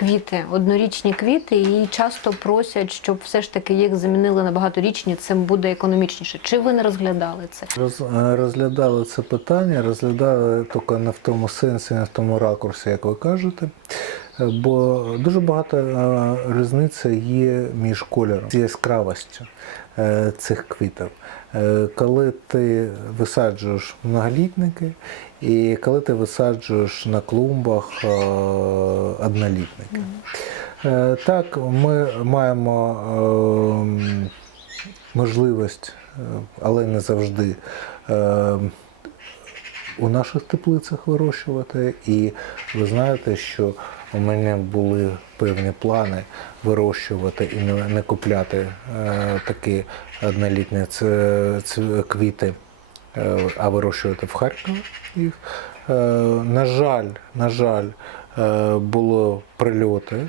квіти, однорічні квіти, і часто просять, щоб все ж таки їх замінили на багаторічні. Цим буде економічніше. Чи ви не розглядали це? Роз, е, розглядали це питання, розглядали тільки не в тому сенсі, не в тому ракурсі, як ви кажете. Е, Бо дуже багато е, різниця є між кольором і яскравістю е, цих квітів. Коли ти висаджуєш многолітники і коли ти висаджуєш на клумбах однолітники. Так, ми маємо ем, можливість, але не завжди. У наших теплицях вирощувати, і ви знаєте, що у мене були певні плани вирощувати і не, не купляти е, такі однолітні квіти, е, а вирощувати в Харкові їх. Е, на жаль, на жаль, е, було прильоти.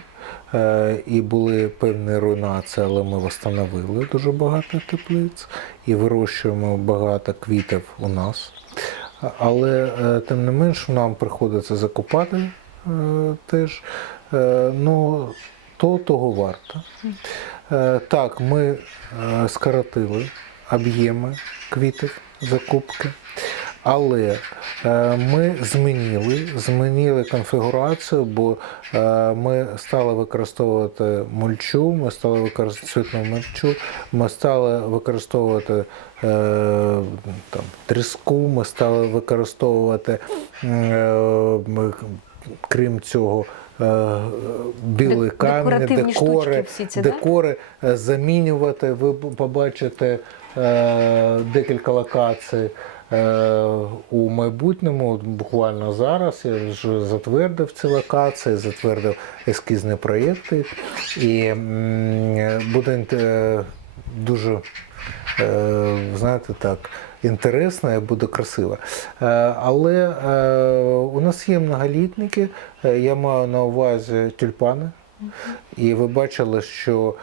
Е, І були певні руйнації, але ми встановили дуже багато теплиць і вирощуємо багато квітів у нас. Але е, тим не менш нам приходиться закупати е, теж. Е, Ну, то того варто. Так, ми скоротили об'єми квітів закупки. Але е, ми змінили, змінили конфігурацію, бо е, ми стали використовувати мульчу, ми стали використовувати мульчу, ми стали використовувати е, там, тріску, ми стали використовувати, крім цього, білий камінь, декори, всі ці, декори замінювати. Ви побачите е, декілька локацій. Е, У майбутньому, буквально зараз, я вже затвердив ці локації, затвердив ескізні проєкти, і буде е, дуже е, знаєте так, інтересно і буде красиво. Але у нас є многолітники, я маю на увазі тюльпани. І ви бачили, що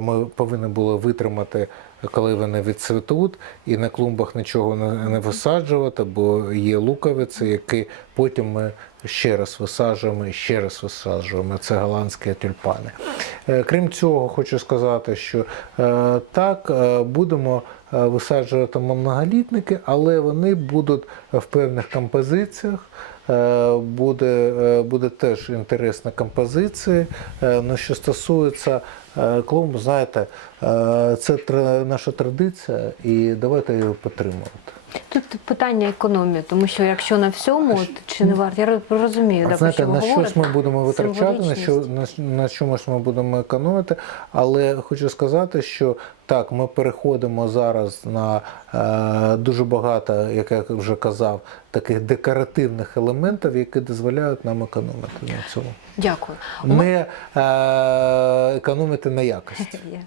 ми повинні були витримати, коли вони відцвітуть, і на клумбах нічого не, висаджувати, бо є луковиці, які потім ми ще раз висаджуємо і ще раз висаджуємо. Це голландські тюльпани. Е, крім цього, хочу сказати, що е, так е, будемо висаджувати многолітники, але вони будуть в певних композиціях. Буде, буде теж інтересна композиція. Ну, що стосується клумб, знаєте, це наша традиція, і давайте її підтримувати. Тут питання економії, тому що якщо на всьому, от, чи не варто, я розумію, да, знаєте, на щось ми будемо витрачати, на, що, на, на чомусь ми будемо економити. Але хочу сказати, що так, ми переходимо зараз на е, дуже багато, як я вже казав, таких декоративних елементів, які дозволяють нам економити на цьому. Дякую. Не е, економити на якості.